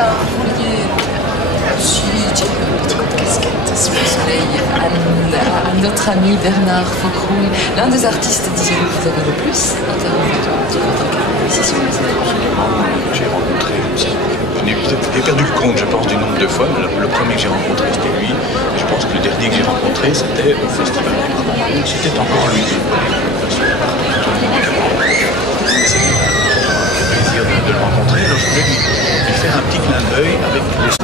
un roulier sud, une petite casquette sous le soleil, à notre ami Bernard Faucrouille, l'un des artistes, disons, que vous avez le plus interviewé de votre carrière ici sur les scènes. J'ai rencontré, j'ai perdu le compte, je pense, du nombre de fois. Le premier que j'ai rencontré, c'était lui. Et je pense que le dernier que j'ai rencontré, c'était au Festival des Grands. C'était encore lui. C'était un plaisir de le rencontrer. Alors je voulais lui faire un petit clin d'œil avec les...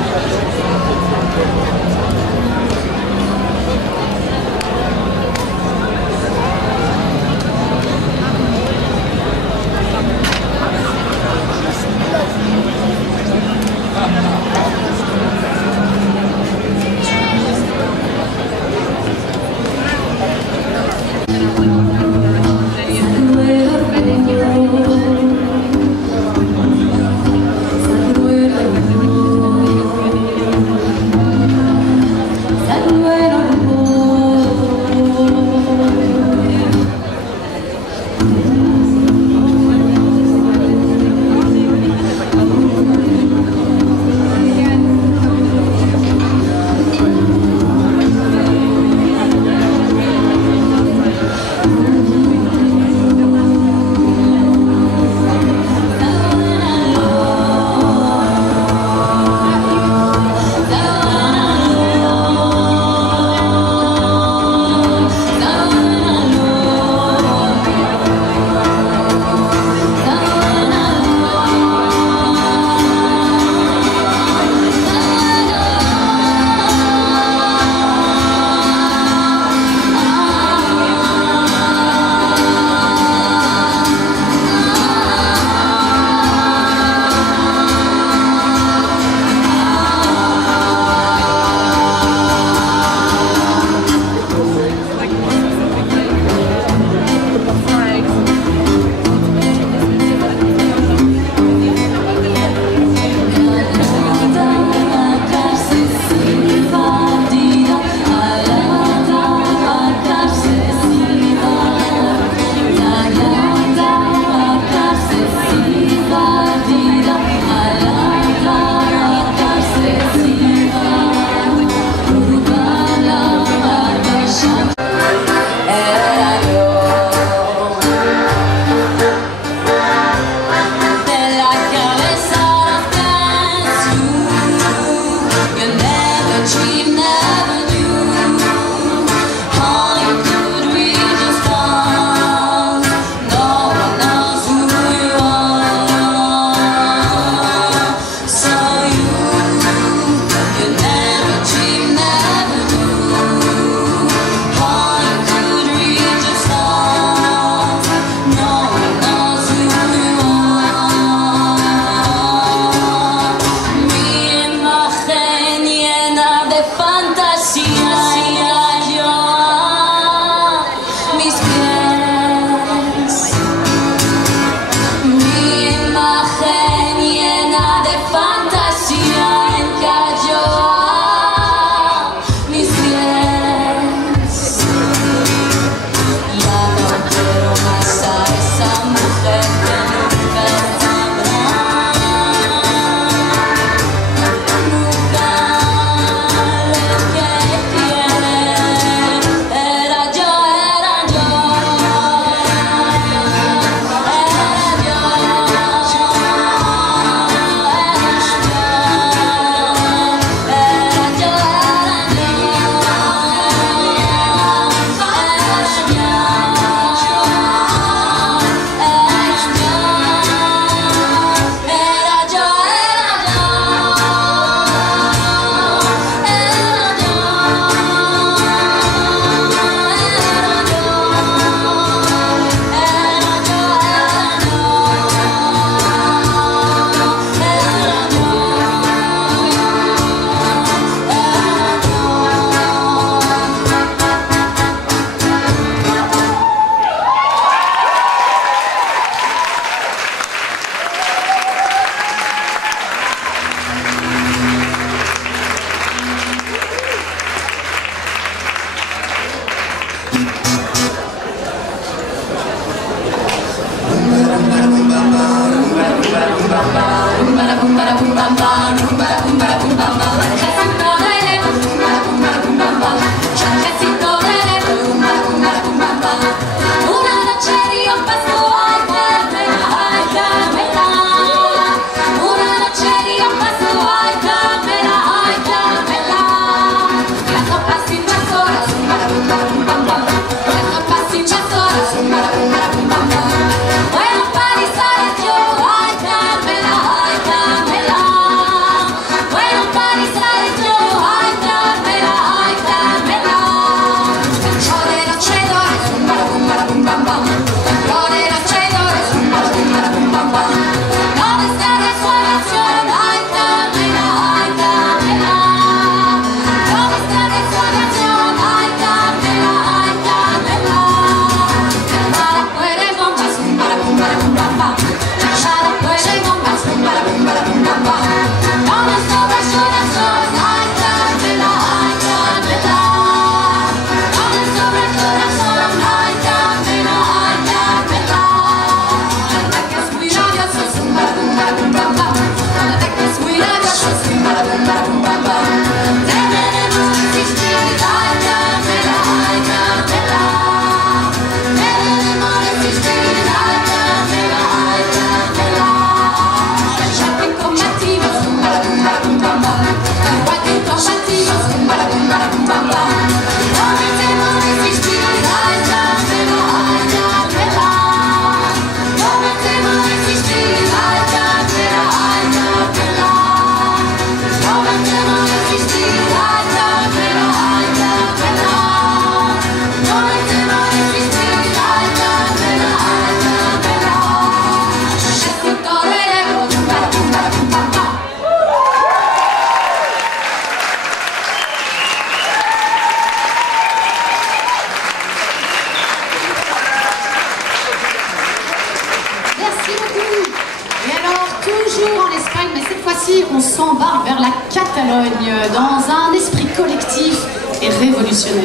On s'embarque vers la Catalogne dans un esprit collectif et révolutionnaire.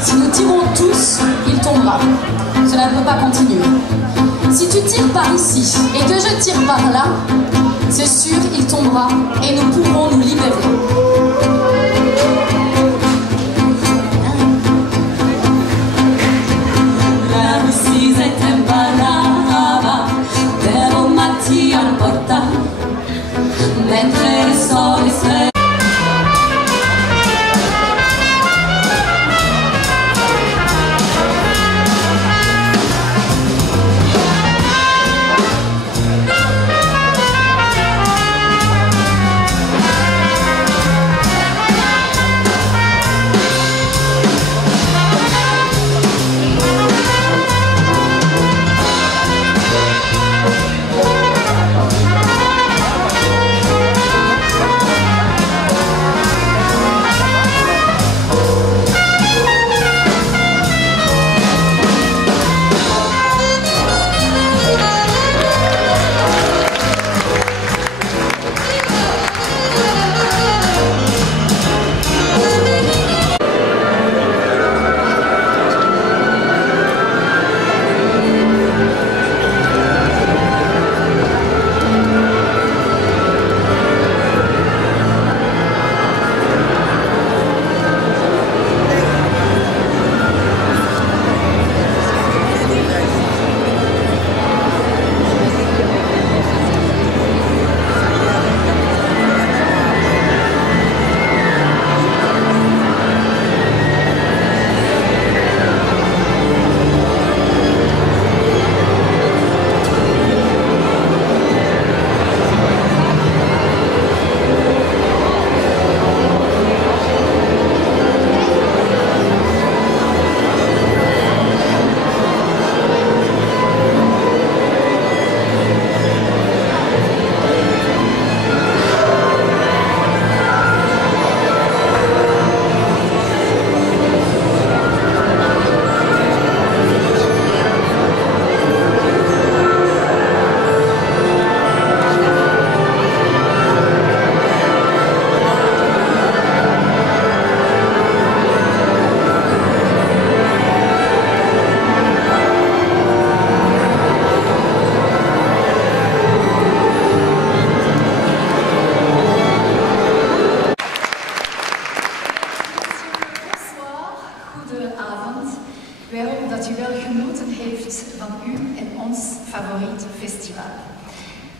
Si nous tirons tous, il tombera. Cela ne peut pas continuer. Si tu tires par ici et que je tire par là, c'est sûr, il tombera et nous pourrons nous libérer. Mentre il sole si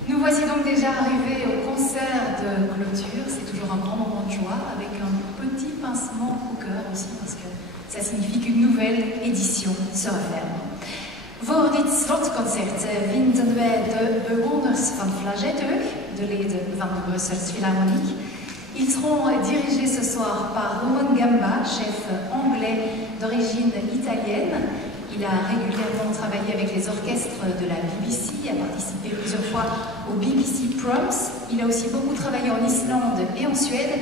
Nous voici donc déjà arrivés au concert de clôture. C'est toujours un grand moment de joie, avec un petit pincement au cœur aussi, parce que ça signifie qu'une nouvelle édition se referme. Voor dit slotconcert vinden wij de bewoners van Flageolet, de leden van de Brussels Philharmonique. Ils seront dirigés ce soir par Roman Gamba, chef anglais d'origine italienne. Il a régulièrement travaillé avec les orchestres de la BBC, a participé plusieurs fois au BBC Proms. Il a aussi beaucoup travaillé en Islande et en Suède.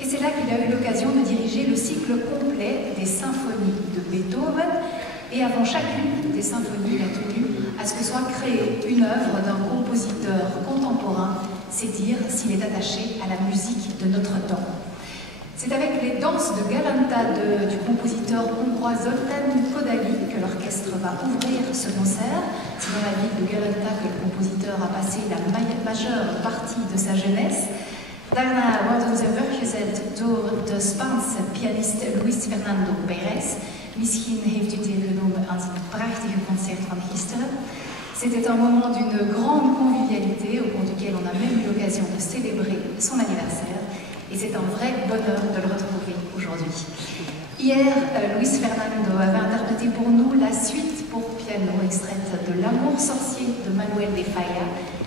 Et c'est là qu'il a eu l'occasion de diriger le cycle complet des symphonies de Beethoven. Et avant chacune des symphonies, il a tenu à ce que soit créée une œuvre d'un compositeur contemporain, c'est dire s'il est attaché à la musique de notre temps. C'est avec les danses de Galanta du compositeur hongrois Zoltán Kodály que l'orchestre va ouvrir ce concert. C'est dans la ville de Galanta que le compositeur a passé la majeure partie de sa jeunesse. Daarna worden ze vergezeld door de Spaanse pianist Luis Fernando Pérez. Misschien heeft u deelgenomen aan zijn prachtige concert van gisteren. C'était un moment d'une grande convivialité au cours duquel on a même eu l'occasion de célébrer son anniversaire. Et c'est un vrai bonheur de le retrouver aujourd'hui. Hier, Luis Fernando avait interprété pour nous la suite pour piano extraite de L'Amour sorcier de Manuel de Falla.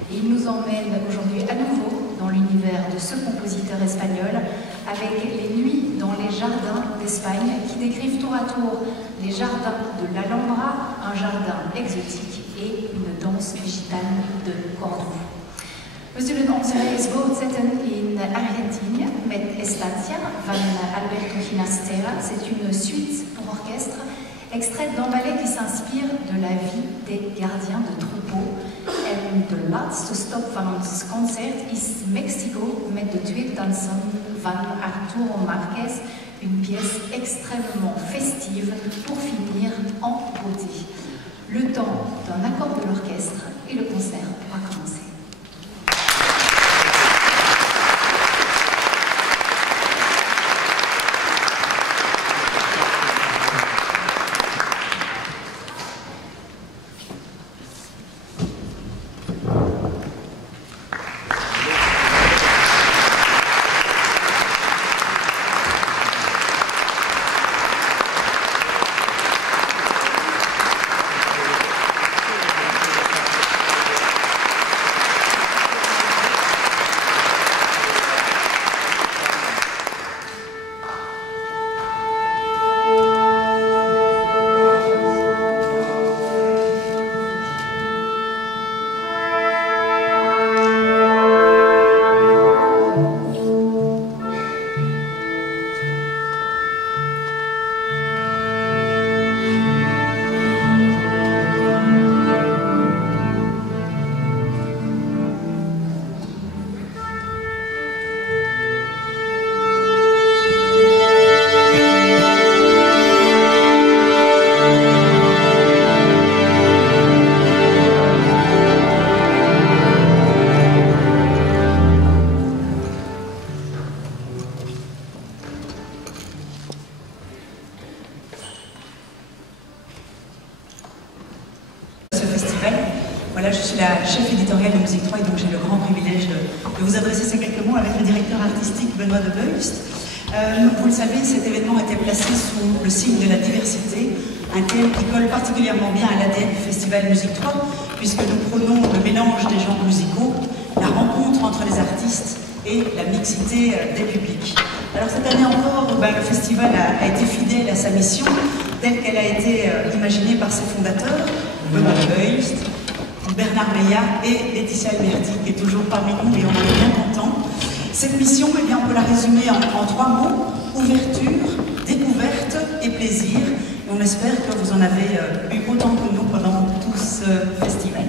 Et il nous emmène aujourd'hui à nouveau dans l'univers de ce compositeur espagnol avec les nuits dans les jardins d'Espagne qui décrivent tour à tour les jardins de l'Alhambra, un jardin exotique et une danse gitane de Cordoue. We zullen onze reis voortzetten in Argentinië met Estancia van Alberto Ginastera. C'est une suite pour orchestre extraite d'un ballet qui s'inspire de la vie des gardiens de troupeau. En de laatste stop van ons concert is Mexico met de twee dansen van Arturo Márquez, une pièce extrêmement festive pour finir en beauté. Le temps d'un accord de l'orchestre et le concert va commencer. Voilà, je suis la chef éditoriale de Musique 3 et donc j'ai le grand privilège de vous adresser ces quelques mots avec le directeur artistique Benoît de Beust. Vous le savez, cet événement était placé sous le signe de la diversité, un thème qui colle particulièrement bien à l'ADN du Festival Musique 3, puisque nous prenons le mélange des genres musicaux, la rencontre entre les artistes et la mixité des publics. Alors cette année encore, le festival a été fidèle à sa mission, telle qu'elle a été imaginée par ses fondateurs, Benoît de Beust, Bernard Meillat et Laetitia Alberti, qui est toujours parmi nous et on en est bien content. Cette mission, eh bien, on peut la résumer en 3 mots: ouverture, découverte et plaisir. Et on espère que vous en avez eu autant que nous pendant tout ce festival.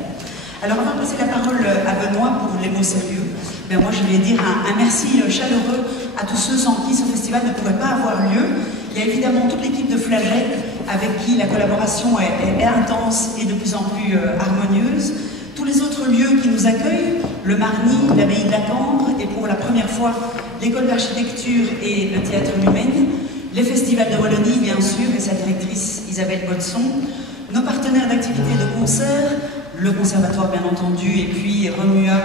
Alors avant de passer la parole à Benoît pour les mots sérieux, moi je vais dire un merci chaleureux à tous ceux sans qui ce festival ne pourrait pas avoir lieu. Il y a évidemment toute l'équipe de Flagey avec qui la collaboration est intense et de plus en plus harmonieuse. Tous les autres lieux qui nous accueillent, le Marny, l'abbaye de la Cambre et pour la première fois l'école d'architecture et le théâtre Lumen, les festivals de Wallonie bien sûr et sa directrice Isabelle Bodson, nos partenaires d'activités de concert, le conservatoire bien entendu, et puis Remua,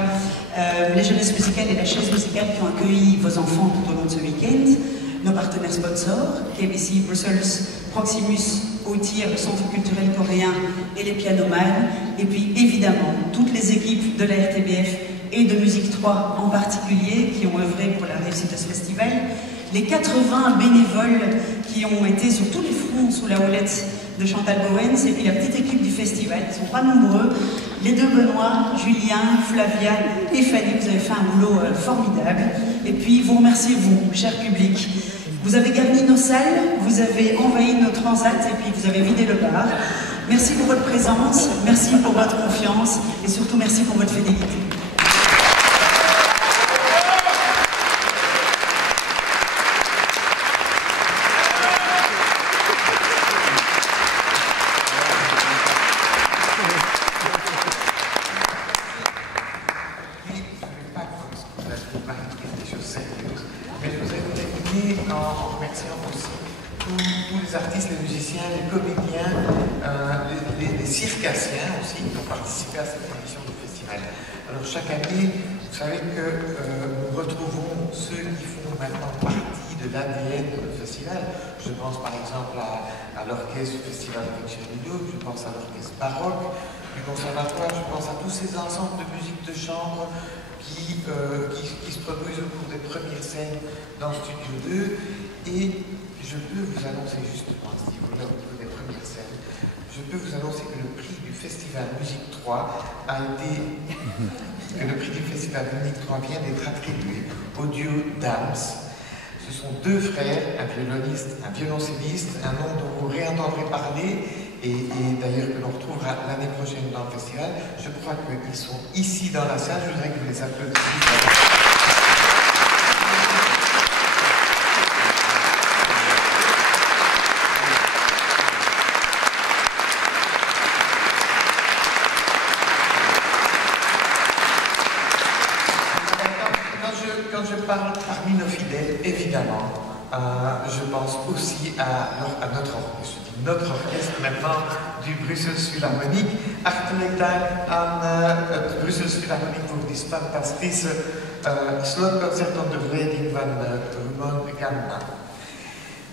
les jeunesses musicales et la chaise musicale qui ont accueilli vos enfants tout au long de ce week-end, nos partenaires sponsors, KBC Brussels, Proximus, OTIR, le Centre culturel coréen et les pianomanes, et puis évidemment toutes les équipes de la RTBF et de Musique 3 en particulier qui ont œuvré pour la réussite de ce festival, les 80 bénévoles qui ont été sur tous les fronts sous la houlette de Chantal Bowens, et puis la petite équipe du festival, ils ne sont pas nombreux, les deux Benoît, Julien, Flavia et Fanny, vous avez fait un boulot formidable, et puis vous remerciez vous, cher public. Vous avez garni nos salles, vous avez envahi nos transats, et puis vous avez vidé le bar. Merci pour votre présence, merci pour votre confiance, et surtout merci pour votre fidélité. En remerciant aussi tous les artistes, les musiciens, les comédiens, les circassiens aussi qui ont participé à cette édition du festival. Alors chaque année, vous savez que nous retrouvons ceux qui font maintenant partie de l'ADN du festival. Je pense par exemple à l'orchestre du festival de Chernigov, je pense à l'orchestre baroque du conservatoire, je pense à tous ces ensembles de musique de chambre qui se produisent au cours des premières scènes dans Studio 2, et je peux vous annoncer justement à ce niveau-là, au niveau des premières scènes, je peux vous annoncer que le prix du Festival Musique 3 vient d'être attribué au duo Dams. Ce sont deux frères, un violoniste, un violoncelliste, un nom dont vous réentendrez parler, et d'ailleurs que l'on retrouvera l'année prochaine dans le festival. Je crois qu'ils sont ici dans la salle, je voudrais que vous les applaudissiez. Quand je parle parmi nos fidèles, évidemment, je pense aussi à notre orchestre maintenant du Brussels Philharmonic. Hartelijk dank aan het Brussels Philharmonic voor die fantastische slotconcert onder leiding van Roman Gamma.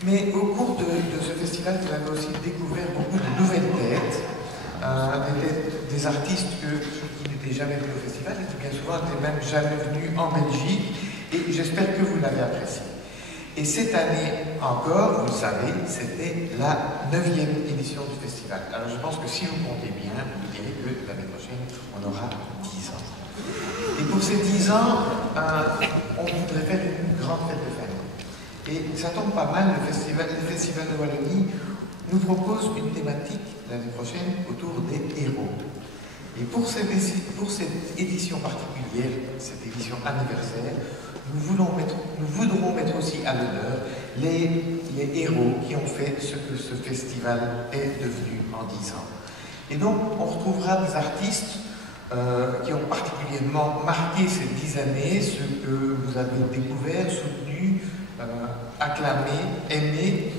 Mais au cours de ce festival, vous avez aussi découvert beaucoup de nouvelles têtes, des artistes qui n'étaient jamais venus au festival et qui bien souvent n'étaient même jamais venus en Belgique, et j'espère que vous l'avez apprécié. Et cette année encore, vous le savez, c'était la 9e édition du festival. Alors je pense que si vous comptez bien, vous direz que l'année prochaine, on aura 10 ans. Et pour ces 10 ans, on voudrait faire une grande fête de famille. Et ça tombe pas mal, le festival de Wallonie nous propose une thématique l'année prochaine autour des héros. Et pour cette édition particulière, cette édition anniversaire, nous voudrons mettre aussi à l'honneur les héros qui ont fait ce que ce festival est devenu en 10 ans. Et donc, on retrouvera des artistes qui ont particulièrement marqué ces 10 années, ceux que vous avez découverts, soutenus, acclamés, aimés.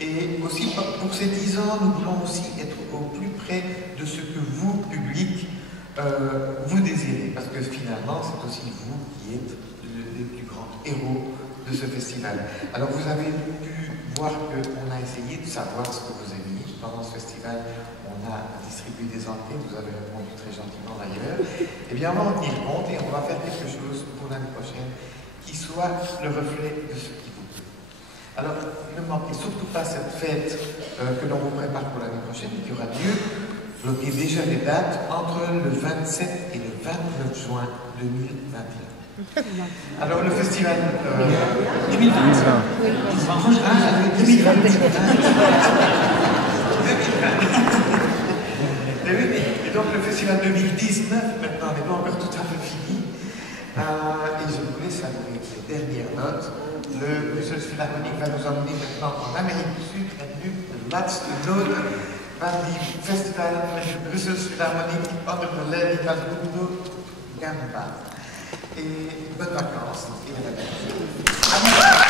Et aussi, pour ces 10 ans, nous voulons aussi être au plus près de ce que vous, public, vous désirez. Parce que finalement, c'est aussi vous qui êtes les plus grands héros de ce festival. Alors, vous avez pu voir qu'on a essayé de savoir ce que vous aimiez. Pendant ce festival, on a distribué des enquêtes, vous avez répondu très gentiment d'ailleurs. Eh bien, on va en tenir compte et on va faire quelque chose pour l'année prochaine qui soit le reflet de ce qui vous plaît. Alors, ne manquez surtout pas cette fête que l'on vous prépare pour l'année prochaine, qui aura lieu, bloquez déjà les dates, entre le 27 et le 29 juin 2021. Alors, le festival 2020. Ah, 2020. Et donc, le festival 2019, maintenant, n'est pas encore tout à fait fini. Et je vous laisse savourer les dernières notes. Le Brussels Philharmonic va nous emmener maintenant en Amérique du Sud, bienvenue de Mats de Node, van die festival met de Brussels Philharmonic onder de leiding van Bruno Gamba. Et bonnes vacances et à la prochaine.